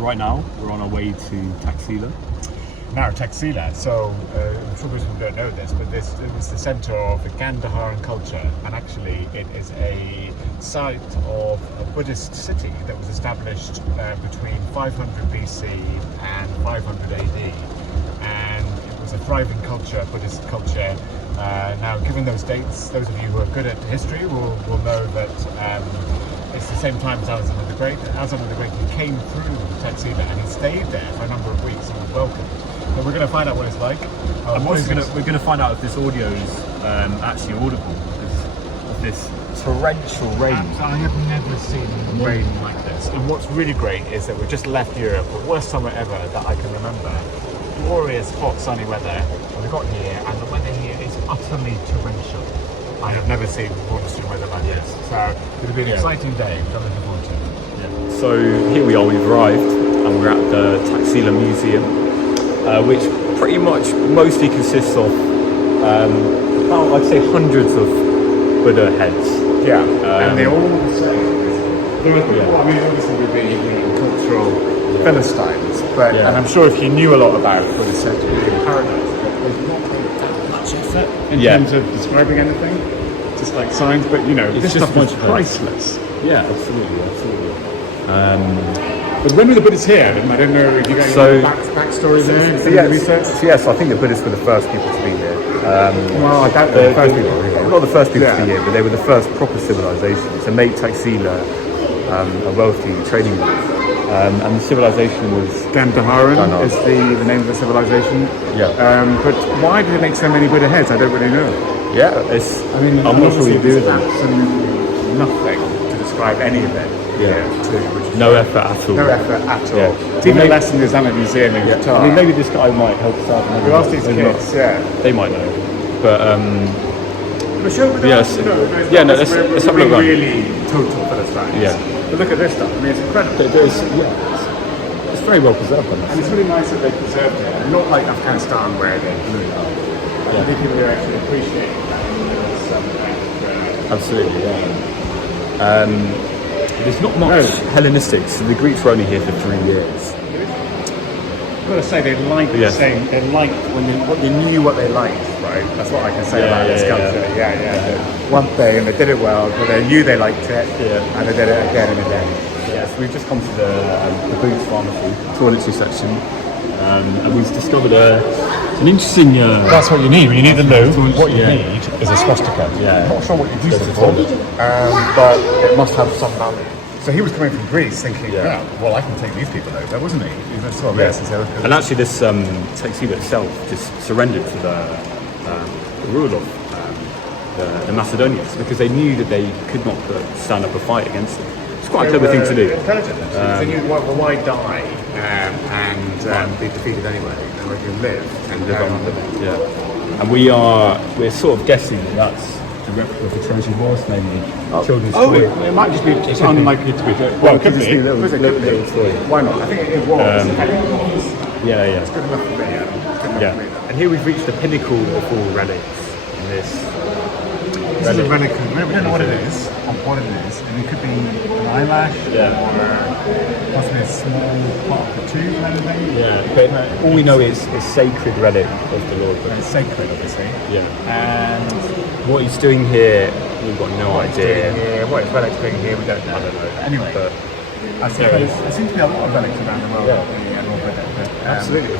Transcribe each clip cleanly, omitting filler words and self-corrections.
So right now we're on our way to Taxila. Now, Taxila, so I'm sure most people don't know this, but it was the centre of the Gandhara culture, and actually it is a site of a Buddhist city that was established between 500 BC and 500 AD, and it was a thriving culture, Buddhist culture. Now, given those dates, those of you who are good at history will know that it's the same time as Alexander the Great. Alexander the Great came through Taxila and he stayed there for a number of weeks and was welcomed. So we're going to find out what it's like. And we're going to find out if this audio is actually audible because of this torrential rain. I have never seen rain like this. And what's really great is that we've just left Europe, the worst summer ever that I can remember. Glorious, hot, sunny weather. And we got here, and the weather here is utterly torrential. I have never seen monsoon weather like this. So it'll be an exciting day, which I'm looking forward to. Yeah. So here we are, we've arrived, and we're at the Taxila Museum, which pretty much mostly consists of about, I'd say, hundreds of Buddha heads. Yeah, and they're all the same. There are people, I mean, obviously we've been cultural Philistines, but and I'm sure if you knew a lot about Buddhist centre, you'd be in paradise. But there's not that much effort in terms of describing anything, just like signs. But you know, it's this stuff is priceless. Yeah, absolutely. But when were the Buddhists here? I don't know if you got any backstory there. Yes, I think the Buddhists were the first people to be here. Well, I doubt the first people. Not the first people to be here, but they were the first proper civilization to make Taxila a wealthy trading route. And the civilization was Gandhara is the name of the civilization. Yeah. But why do they make so many Buddha heads? I don't really know. Yeah, I'm not sure you do them. Absolutely nothing to describe any of it. No effort at all. No effort at all. It's even less than the Islamic Museum in Qatar. I mean, maybe this guy might help us out. We asked these kids, they might know. But let's have a look around. Really total Philistines. Yeah. But look at this stuff. I mean, it's incredible. It's very well preserved. And it's really nice that they preserved it. Not like Afghanistan where they blew it up. I think people are actually appreciating that. Absolutely, yeah. There's not much Hellenistic, so the Greeks were only here for 3 years. I've got to say, they liked saying, they liked when they knew what they liked, right? That's what I can say about this culture. One thing, and they did it well, but they knew they liked it, and they did it again and again. Yes, we've just come to the boots pharmacy, toiletry section, and we've discovered an interesting... That's what you need. When you need the loo, what you need is a swastika. Yeah. I'm not sure what you use it for, but it must have some value. So he was coming from Greece thinking, well, I can take these people over, wasn't he? And actually this Taxila itself just surrendered to the rule of the Macedonians because they knew that they could not stand up a fight against them. It's quite a clever thing to do. Intelligent. They knew, why die and be defeated anyway? And we can live and live on. Yeah. And we're sort of guessing that that's the replica of the Trojan horse, namely children's toy. It might just be unlikely to be. Well, it could be. Little toy. Why not? I think it was. Yeah. It's good enough for me. And here we've reached the pinnacle of all relics in this. This is a relic. We don't know what it is, and it could be an eyelash, or possibly a small part of the tooth, maybe. Yeah, but all we know is a sacred relic of the Lord. It's sacred, obviously. Yeah. And what he's doing here, we've got no idea. What his relic's doing here, we don't know. I don't know. Anyway, but there seems to be a lot of relics around the world. Absolutely.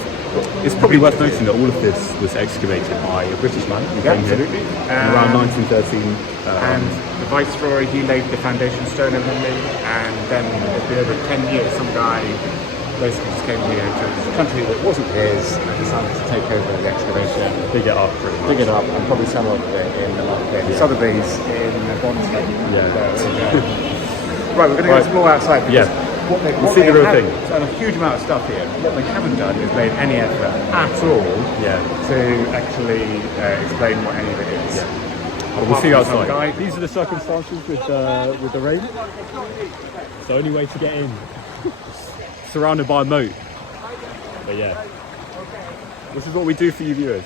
It's probably worth noting that all of this was excavated by a British man who came here around 1913. And the Viceroy, he laid the foundation stone originally, and then it's been over 10 years, some guy basically just came here to a country that wasn't his and decided to take over the excavation, dig it up, and probably sell a lot of it in the market. Sotheby's in Bond Street. Right, we're going to go explore outside. What they see the real thing. And a huge amount of stuff here. What they haven't done is made any effort at all to actually explain what any of it is. Well, we'll see you outside. These are the circumstances with the rain. It's the only way to get in. Surrounded by a moat. But this is what we do for you viewers.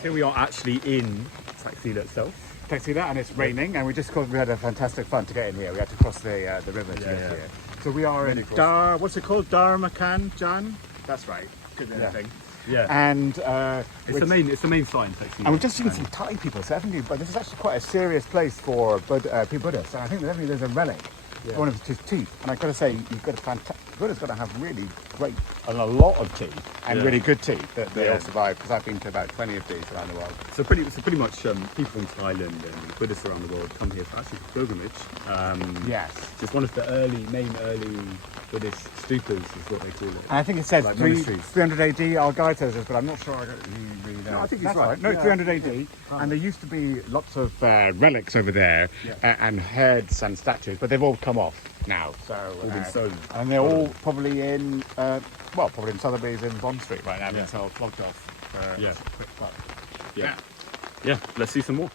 Here we are actually in Taxila itself. Taxila, and it's raining, and we had a fantastic fun to get in here. We had to cross the river to get here. So we are in what's it called? Dharmakan Jan? That's right. Good thing. Yeah. And It's the main site in Taxila. and we've just seen some Thai people, so but this is actually quite a serious place for Buddhists. And I think definitely there's a relic, one of his teeth. And I've got to say, you've got Buddha's got to have really great and a lot of teeth and really good teeth that they all survive. Because I've been to about 20 of these around the world. So pretty much people from Thailand and Buddhists around the world come here for pilgrimage. Yes. It's one of the main early Buddhist stupas is what they call it. And I think it says Like 300 AD. Our guide says this, but I'm not sure. I really know. No, I think that's he's right. No, 300 AD. And there used to be lots of relics over there and heads and statues, but they've all come off now. So been stolen. and they're all probably in probably in Sotheby's in Bond Street right now. Being sold flogged off. Quick buck. Yeah. Let's see some more.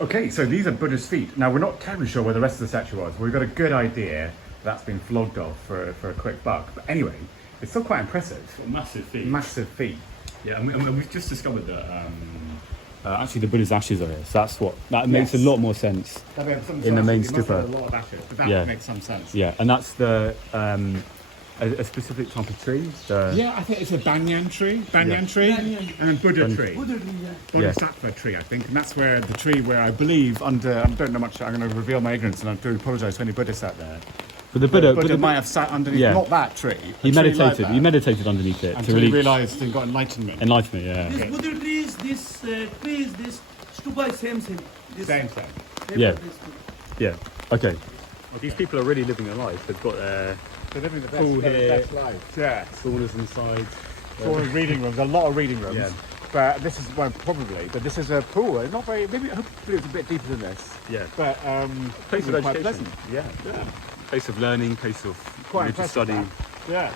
Okay, so these are Buddha's feet. Now we're not terribly sure where the rest of the statue was. We've got a good idea that's been flogged off for a quick buck. But anyway, it's still quite impressive. Massive feet. Massive feet. Yeah, and we've just discovered that actually the Buddha's ashes are here. So that makes a lot more sense in the main stupa. A lot of ashes, but that makes some sense. Yeah, and that's the a specific type of tree. I think it's a banyan tree, and Buddha tree. Bodhisattva tree, I think, and that's where the tree where I believe I don't know much. I'm going to reveal my ignorance, and I do apologise to any Buddhists out there. But the Buddha might have sat underneath, not that tree. He meditated. He meditated underneath it until he realised he got enlightenment. Yeah. This Buddha tree is this stupa is same. Same. Yeah. Okay. Well, these people are really living a life. They've got they're living the best life. Yeah. saunas inside. Reading rooms, a lot of reading rooms. Yeah. But this is but this is a pool. Not very. Hopefully it's a bit deeper than this. Yeah. But place of quite education. pleasant. Yeah. Place of learning. Place of religious study. Yeah.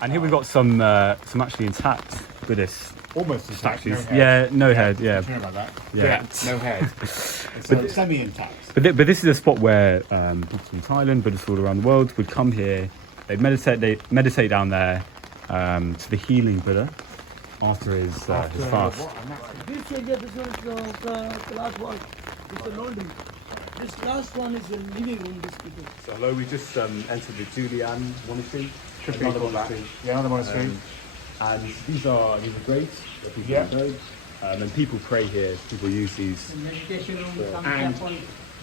And here we've got some actually intact Buddhist almost statues. No head. No head. Sure about that. Yeah. No head. It's semi-intact. But this is a spot where people from Thailand, Buddhists all around the world would come here. They meditate down there to the healing Buddha after his fast. This area, this one is the last one. It's a laundry. This last one is a living room. This people. So hello, we just entered the Julian monastery. Another monastery. Another monastery. And these are graves that people know. And people pray here. People use these. Meditation room. And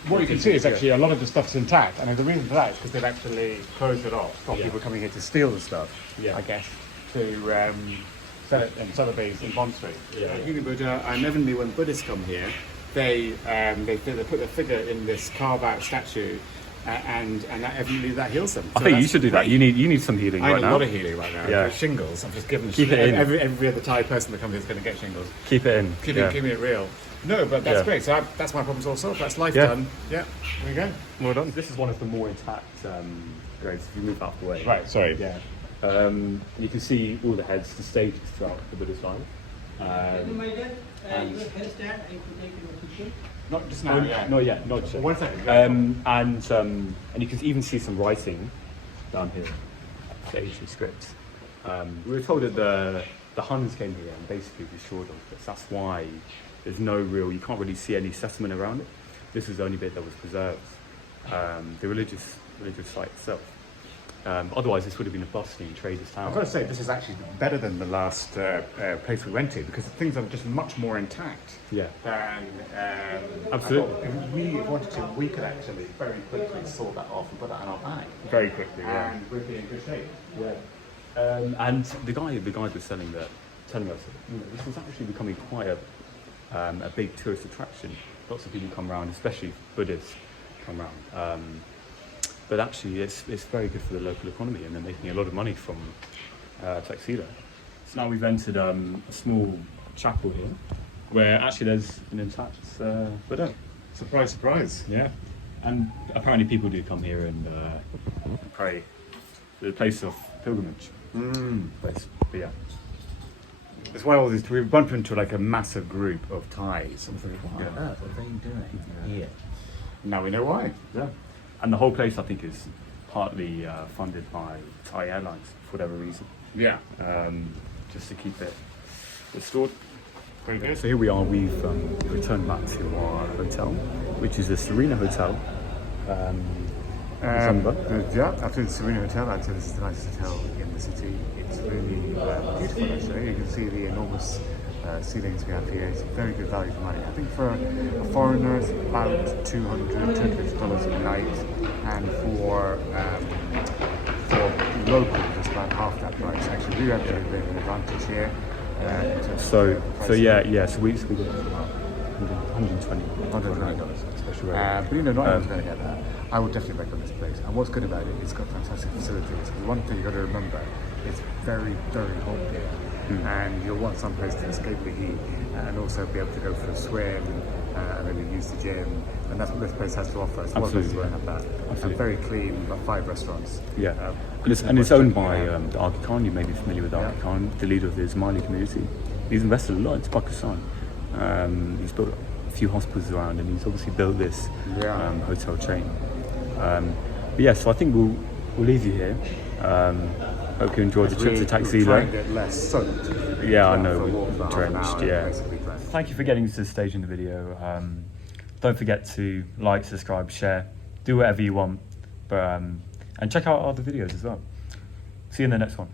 what you can see is actually a lot of the stuff's intact, and the reason for that is because they've actually closed it off. Got people coming here to steal the stuff. I guess to sell it in Sotheby's in Bond Street. Healing Buddha, and evidently when Buddhists come here, they put their figure in this carved-out statue. And evidently that heals them. I think you should do that. You need some healing right now. I need a lot of healing right now. Yeah. Shingles. I'm just giving Keep it in. Every other Thai person that comes here is going to get shingles. Keep it in. Keeping it real. No, but that's great. So that's my problem all solved. That's life done. Yeah. There you go. Well done. This is one of the more intact graves. If you move out the way. Right. Sorry. Yeah. You can see all the heads, the stages throughout the Buddhist life. Not just now. Not yet. Not just. 1 second. And you can even see some writing down here, the ancient script. We were told that the Huns came here and basically destroyed all of this. That's why there's you can't really see any settlement around it. This is the only bit that was preserved. The religious site itself. Otherwise, this would have been a bustling traders' town. I've got to say, this is actually better than the last place we went to because things are just much more intact. Yeah. Than absolutely. If we wanted to, we could actually very quickly sort that off and put that in our bag. Very quickly, and we'd be in good shape. Yeah. And the guy was telling us that this is actually becoming quite a big tourist attraction. Lots of people come around, especially Buddhists come around. But actually, it's very good for the local economy, and they're making a lot of money from Taxila. So now we've entered a small chapel here, where actually there's an intact Buddha. Surprise, surprise. Yeah, and apparently people do come here and pray. The place of pilgrimage. Place. But yeah. That's why all these. We've bumped into like a massive group of Thais. I'm thinking, what on earth are they doing here? Now we know why. Yeah. And the whole place, I think, is partly funded by Thai Airlines for whatever reason. Yeah. Just to keep it restored. Very good. So here we are. We've returned back to our hotel, which is the Serena Hotel. December. Yeah, after the Serena Hotel, I'd say this is the nicest hotel in the city. It's really beautiful actually. You can see the enormous ceilings we have here. It's very good value for money. I think for a foreigner it's about $250 a night, and for locals it's about half that price. Actually, we have a bit of an advantage here. So we got $120 special rate. But you know, not everyone's going to get that. I would definitely recommend this place. And what's good about it, it's got fantastic facilities. Because one thing you've got to remember, it's very, very hot here. And you'll want some place to escape the heat and also be able to go for a swim and maybe use the gym. And that's what this place has to offer. So most places won't have that. And very clean, we've got 5 restaurants. Yeah. And it's owned by the Aga Khan. You may be familiar with Aga Khan, the leader of the Ismaili community. He's invested a lot into Pakistan. He's built a few hospitals around, and he's obviously built this hotel chain. But yeah, so I think we'll leave you here. Hope you enjoyed the trip to Taxila. Try and get less soaked. Yeah, I know, we're drenched, yeah. Thank you for getting to this stage in the video. Don't forget to like, subscribe, share, do whatever you want. But and check out our other videos as well. See you in the next one.